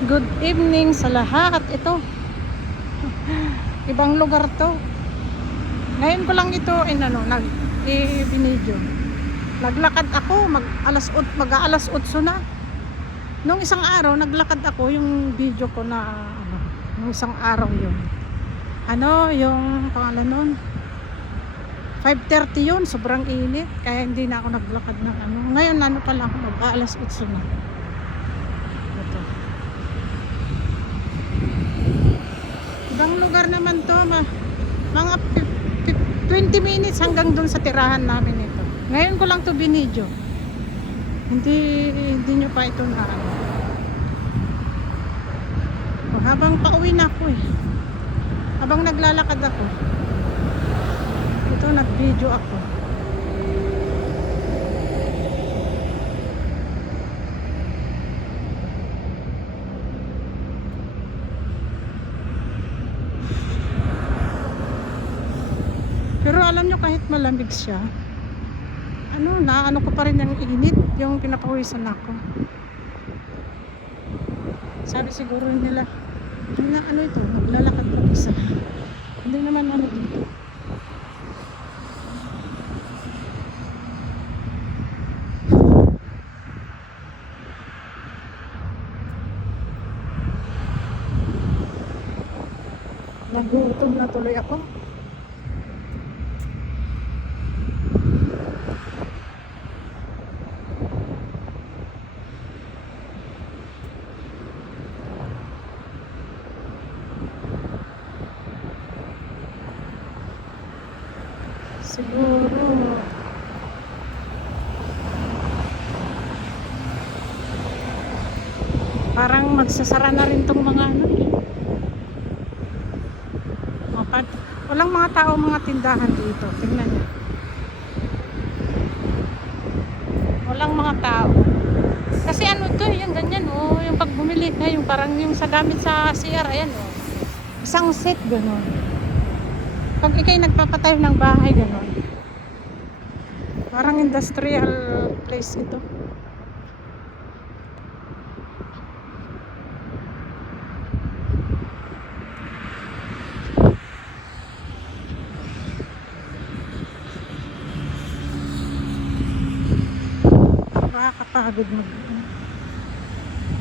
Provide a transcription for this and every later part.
Good evening sa lahat. Ito, ibang lugar to. Ngayon ko lang ito binidyo. Naglakad ako mag-alas 8 na. Nung isang araw naglakad ako, yung video ko na nung isang araw yun. Yung pangalan nun 5:30 yun, sobrang init. Kaya hindi na ako naglakad ng Ngayon pa lang, mag-alas 8 na. Ito. Ibang lugar naman to, mga 20 minutes hanggang dun sa tirahan namin ito. Ngayon ko lang to binidyo. Hindi nyo pa ito na habang pauwi na ako habang naglalakad ako, ito nag-video ako. Pero alam nyo, kahit malamig siya, ko pa rin yung init, yung pinapawisan ako. Sabi siguro nila, ito, maglalakad pa isa. Hindi naman dito. Nagutom na tuloy ako. Siguro parang magsasara na rin tong mga walang mga tao, mga tindahan dito. Tingnan nyo, walang mga tao kasi yung ganyan yung pag bumili na yung parang yung sa gamit sa CR, ayan isang set gano'n. Pag ikay nagpapatayo ng bahay gano'n, parang industrial place ito.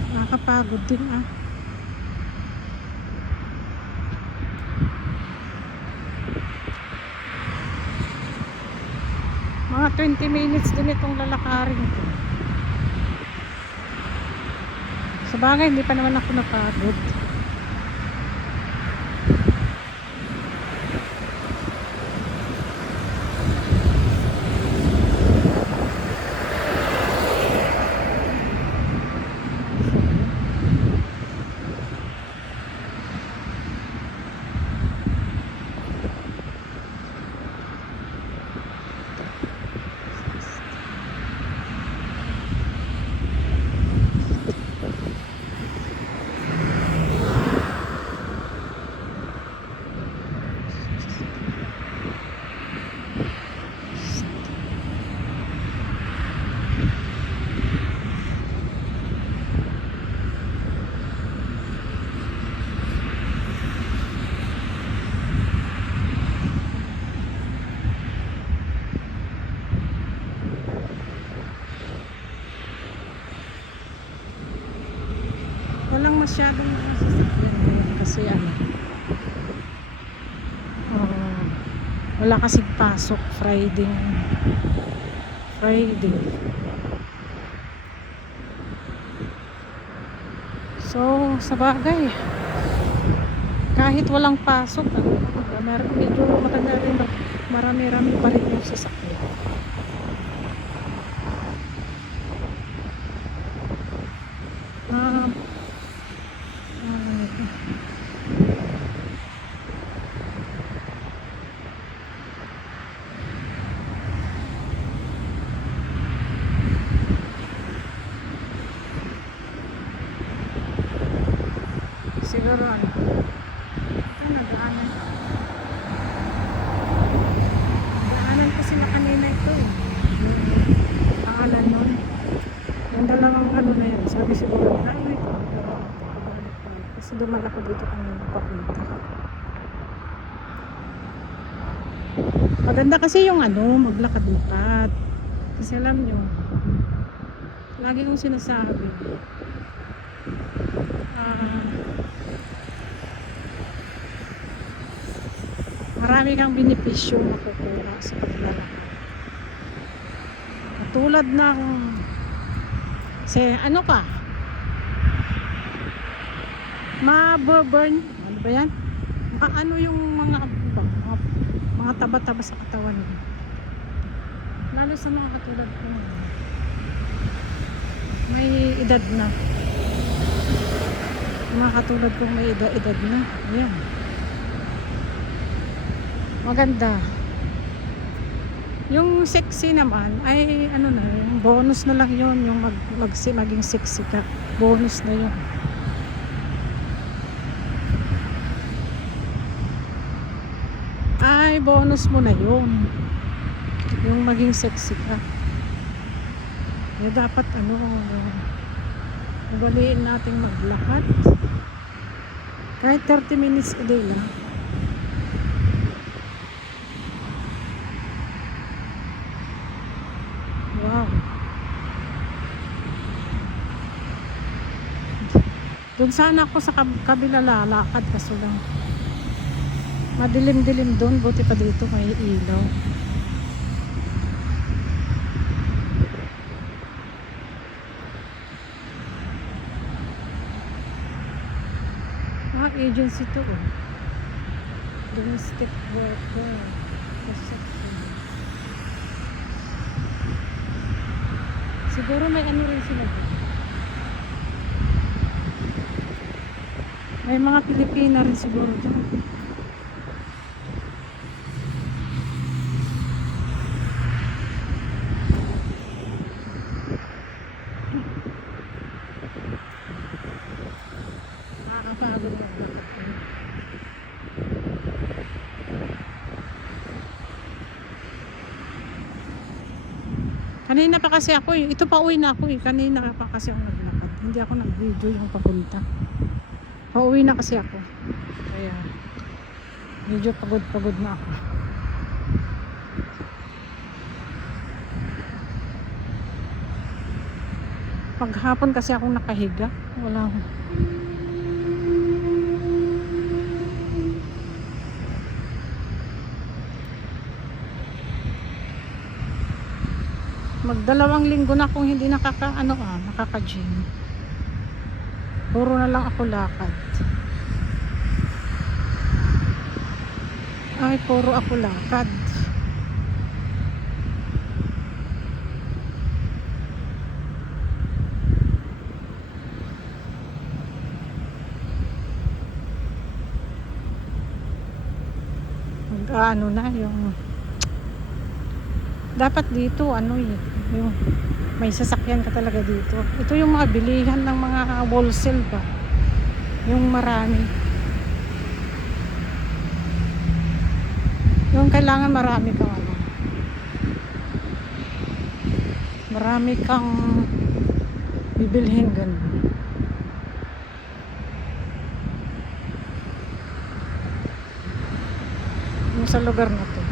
Nakakapagod din mga 20 minutes din itong lalakarin ko. Sa bagay, hindi pa naman ako napagod. Walang masyadong sasakyan kasi wala kasing pasok Friday. So sa bagay, kahit walang pasok medyo maganda rin, marami-rami pa rin yung sasakyan. Siguro nagdaanan kasi na kanina ito pangalan nun yung dalawang na yun, sabi siguro ito Kasi duman ako dito kanina papunta. Maganda kasi yung maglakad-lakad. Kasi alam nyo, lagi kong sinasabi, marami kang benepisyo makukuha sa paglalakad. Katulad ng ma-burn, ano ba yan? Ano yung mga taba-taba sa katawan mo. Lalo sa mga katulad ko, may edad na. Mga katulad kong may edad na. Ayan. Maganda. Yung sexy naman ay yung bonus na lang yon, yung maging sexy ka. Bonus na yon. Ay bonus mo na yon. Yung maging sexy ka. Kaya dapat ugaliin nating maglakad. Kahit 30 minutes a day lang. Wow. Doon sana ako sa kabila lalakad, kaso lang madilim-dilim doon, buti pa dito may ilaw. Agency to domestic worker construction. Siguro may rin sila dito. May mga Pilipina rin siguro dito. Kanina pa kasi ako ito pa uwi na ako kanina pa kasi ako naglakad. Hindi ako nag-video yung papunta. Pauwi na kasi ako. Kaya medyo pagod na ako. Paghapon kasi ako nakahiga. Wala akong magdalawang linggo na akong hindi nakaka-gym. Puro na lang ako lakad. Ay, puro ako lakad. Na yung dapat dito yung may sasakyan ka talaga dito. Ito yung mga bilihan ng mga wholesale ba, yung marami, yung kailangan marami kang bibilhin ganun. Yung sa lugar na to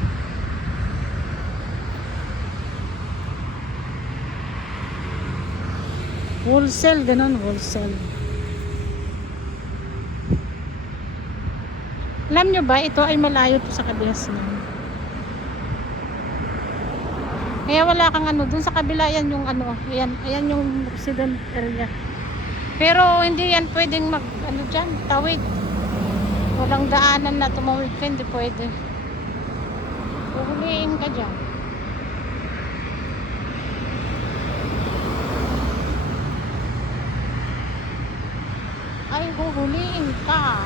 wholesale, ganun, wholesale. Alam nyo ba, ito ay malayo to sa Kabiasnan. Kaya wala kang dun sa kabila, yan yung ayan yung resident area. Pero hindi yan pwedeng dyan, tawid. Walang daanan na tumawid ka, hindi pwede. Huhuliin ka dyan. Ay, huhuliin ka.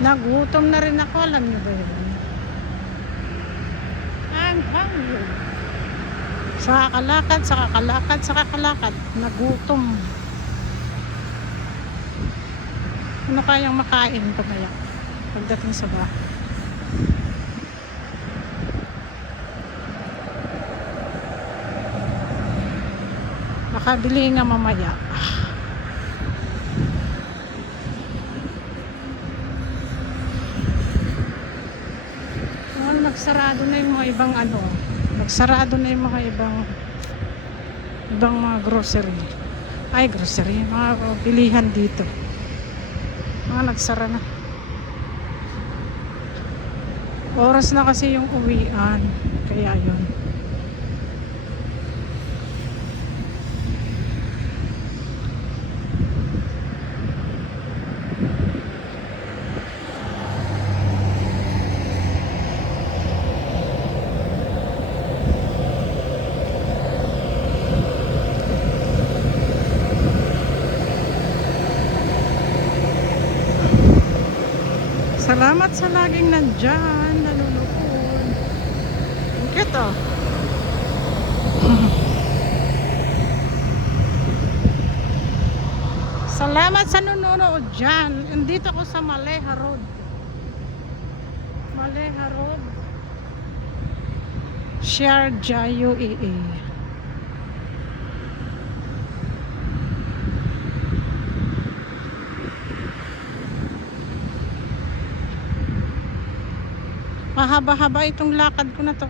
Nagutom na rin ako, alam niyo ba yun? Ang hangin. Sa kakalakad, nagutom. Ano kayang makain pamaya pagdating sa bahay? Makabili nga mamaya. Nagsarado na yung mga ibang nagsarado na yung mga ibang mga grocery, mga bilihan dito, mga nagsara na. Oras na kasi yung uwian, kaya yun. Salamat sa laging nandyan, nanonood. Ang cute oh. Salamat sa nanonood dyan. Andito ako sa Maleha Road. Maleha Road, Sharjah, UAE. Mahaba-haba itong lakad ko na to.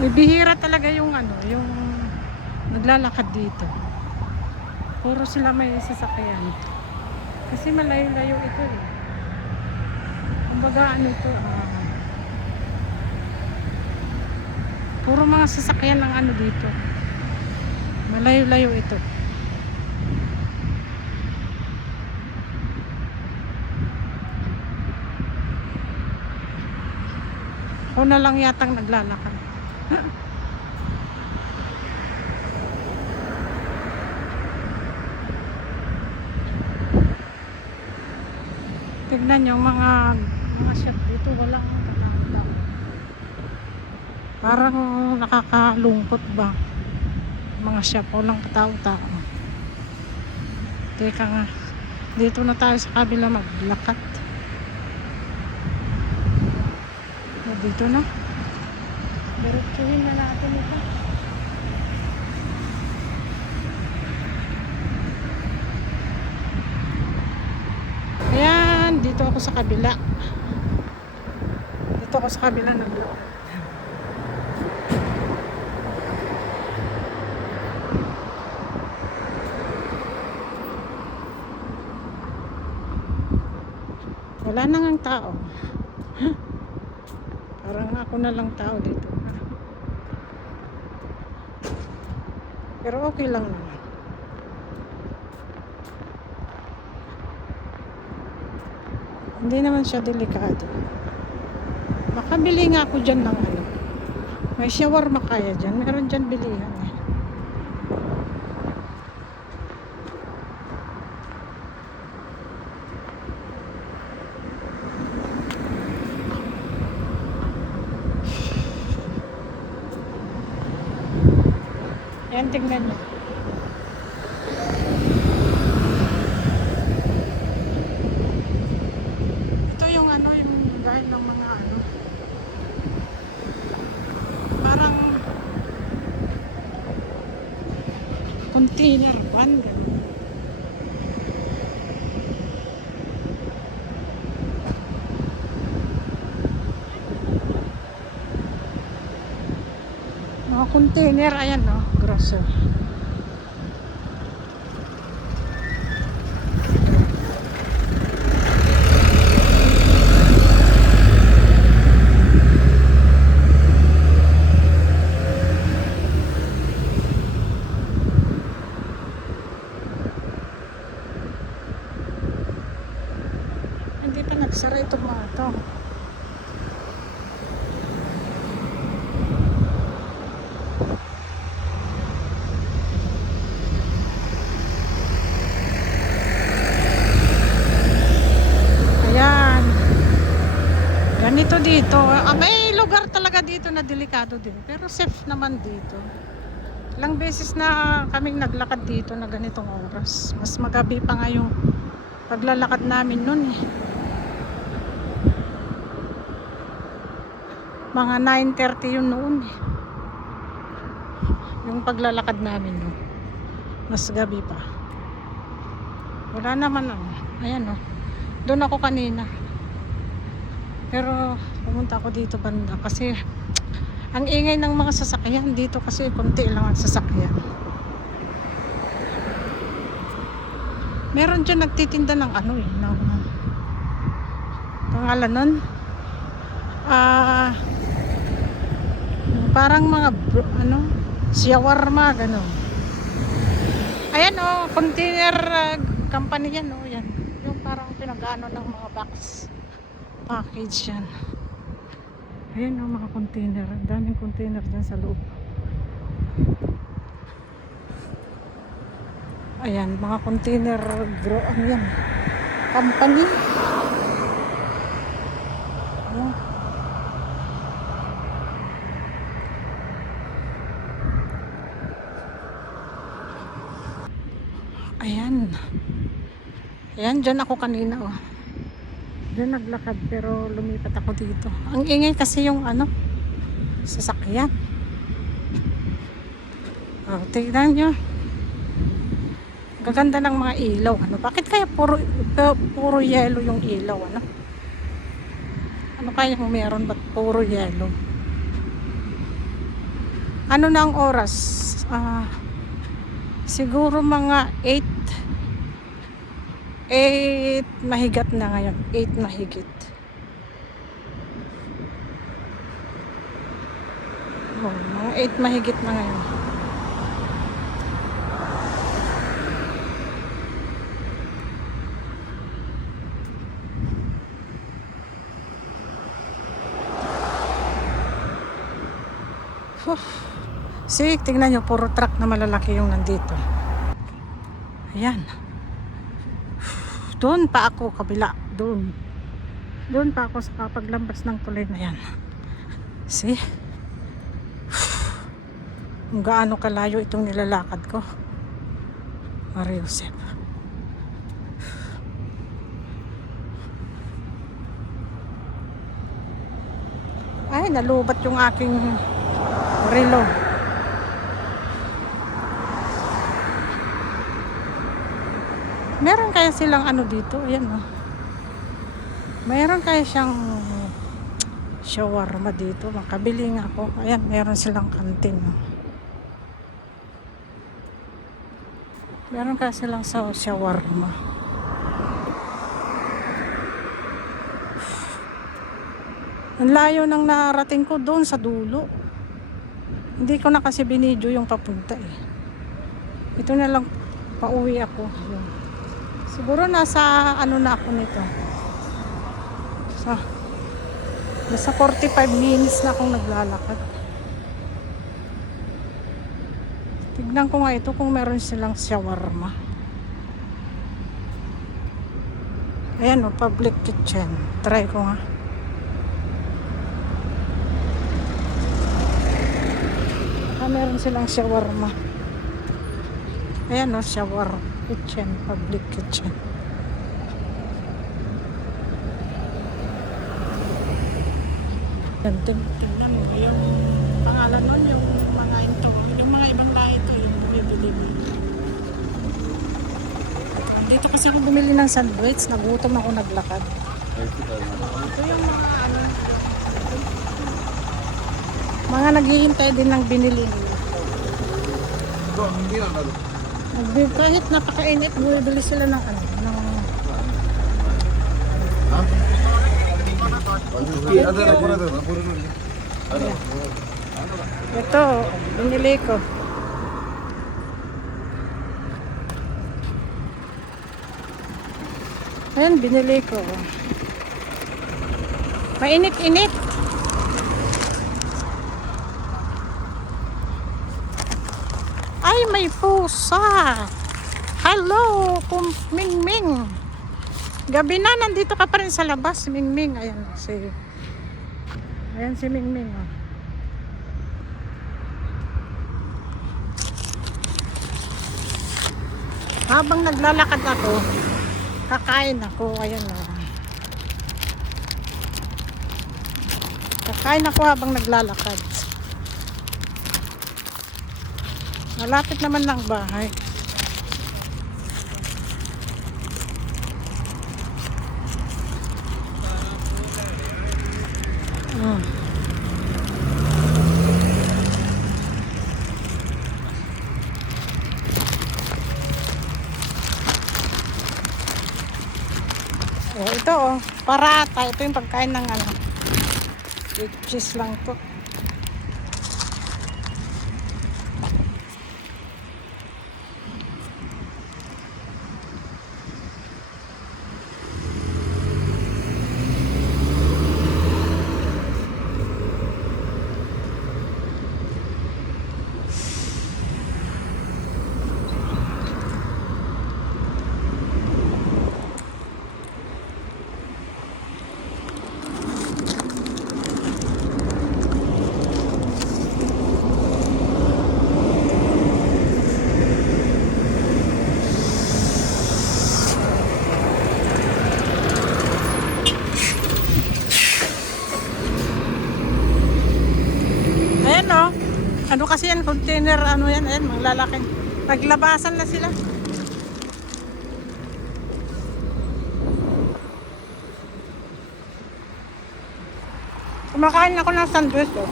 May bihira talaga yung yung naglalakad dito. Puro sila may sasakyan. Kasi malayo-layo ito eh. Kumbaga ito, puro mga sasakyan ng dito. Malayo-layo ito. Ako na lang yatang naglalakad. Tignan nyo mga shop dito, walang katao. Parang nakakalungkot ba mga shop, walang katao-tao. Teka nga, dito na tayo sa kabila maglakad. Dito na, diretsuhin na natin ito. Ayan, dito ako sa kabila. Dito ako sa kabila naglakad. Wala na ngang tao. Parang ako na lang tao dito. Pero okay lang naman. Hindi naman siya delikado. Makabili nga ako dyan ng may shawarma kaya dyan. Meron dyan bilihan eh. Yan, tingnan nyo. Ito yung yung gaya ng mga parang container van. Mga container, ayan no, grosso. Hindi pa nagsara itong mga to. Delikado dito. May lugar talaga dito na delikado din. Pero safe naman dito. Ilang beses na kaming naglakad dito na ganitong oras. Mas magabi pa nga yung paglalakad namin nun eh. Mga 9:30 yun noon eh. Yung paglalakad namin no. Mas gabi pa. Wala naman ayan oh. Doon ako kanina. Pero pumunta ako dito banda kasi ang ingay ng mga sasakyan dito kasi konti lang ang sasakyan. Meron dyan nagtitinda ng ng pangalan nun parang mga shawarma gano'n. Ayan container company yan yan. Yung parang pinag-ano ng mga box package yan. Ayan mga container. Daming container dyan sa loob. Ayan, mga container yan. Company. Ayan. Ayan. Ayan, dyan ako kanina Diyan naglakad pero lumipat ako dito. Ang ingay kasi yung sasakyan. Tignan nyo. Gaganda ng mga ilaw. Bakit kaya puro yellow yung ilaw? Ano kaya kung meron ba't puro yellow? Ano na ang oras? Siguro mga 8 mahigat na ngayon. 8 mahigit. Mga 8 mahigit na ngayon. See, tingnan nyo, puro truck na malalaki yung nandito. Ayan. Doon pa ako, kabila. Doon pa ako sa paglambas ng tulay na yan. See? Kung gaano kalayo itong nilalakad ko. Maria Josep. Ay, nalubat yung aking relo. Meron kaya silang dito? Ayan Meron kaya siyang shawarma dito. Makabili nga ako. Ayan, meron silang kantin. Meron kaya silang shawarma. Ang layo nang narating ko doon sa dulo. Hindi ko na kasi binidyo yung papunta Ito na lang pauwi ako. Siguro nasa na ako nito. Nasa 45 minutes na akong naglalakad. Tignan ko nga ito kung meron silang shawarma. Ayan public kitchen. Try ko nga. Meron silang shawarma. Ayan shower kitchen, public kitchen. Tingnan mo yung pangalan nun, yung mga yung mga ibang lahi ito yung bumibili mo. Dito kasi ako bumili ng sandwich, nagutom ako naglakad. Ito yung mga naghihintay din ng binili nila. Kahit napakainit, bumibili sila ng Ito, binili ko. Ayan, binili ko. Mainit-init. Ay, may pusa. Hello, Mingming. Gabi na, nandito ka pa rin sa labas, Mingming. Ayan, si Ayan si Mingming, oh. Habang naglalakad ako, kakain ako. Ayan, oh. Kakain ako habang naglalakad. Malapit naman ng bahay. Oh, ito, oh, parata. Ito yung pagkain ng ano. With cheese lang to. Ayan, oh. Ano kasi yan? Container, ano yan? Ayan, mga lalaking. Naglabasan na sila. Kumakain ako ng sandwich, oh.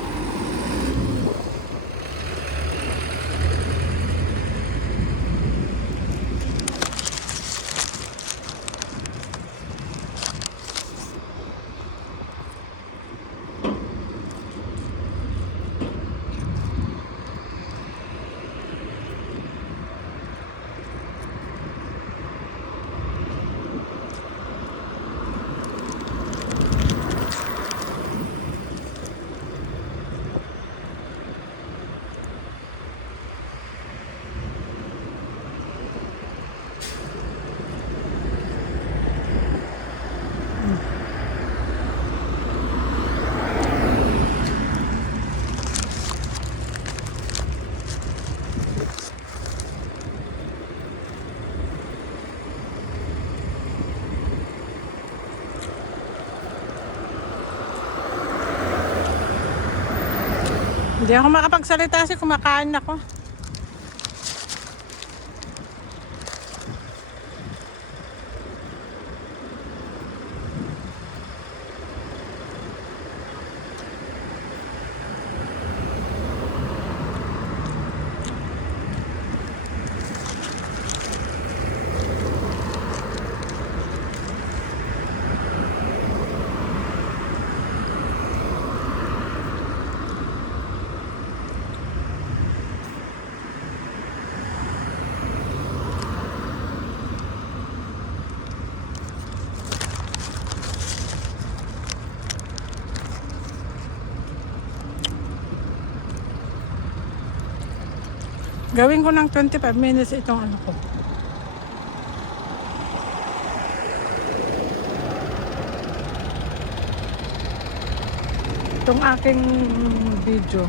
Hindi ako makapagsalita kasi kumakain ako. Gawin ko ng 25 minutes itong ano ko. Itong aking video.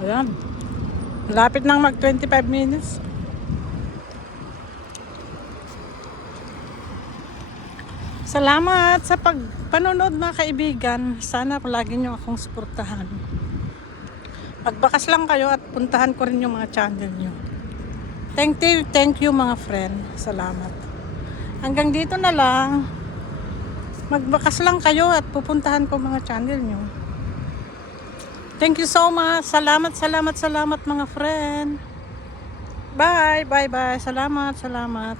Ayan. Lapit nang mag 25 minutes. Salamat sa panonood mga kaibigan. Sana palagi nyo akong suportahan. Magbakas lang kayo at puntahan ko rin yung mga channel nyo. Thank you mga friend. Salamat. Hanggang dito na lang. Magbakas lang kayo at pupuntahan ko mga channel nyo. Thank you so much. Salamat mga friend. Bye. Salamat.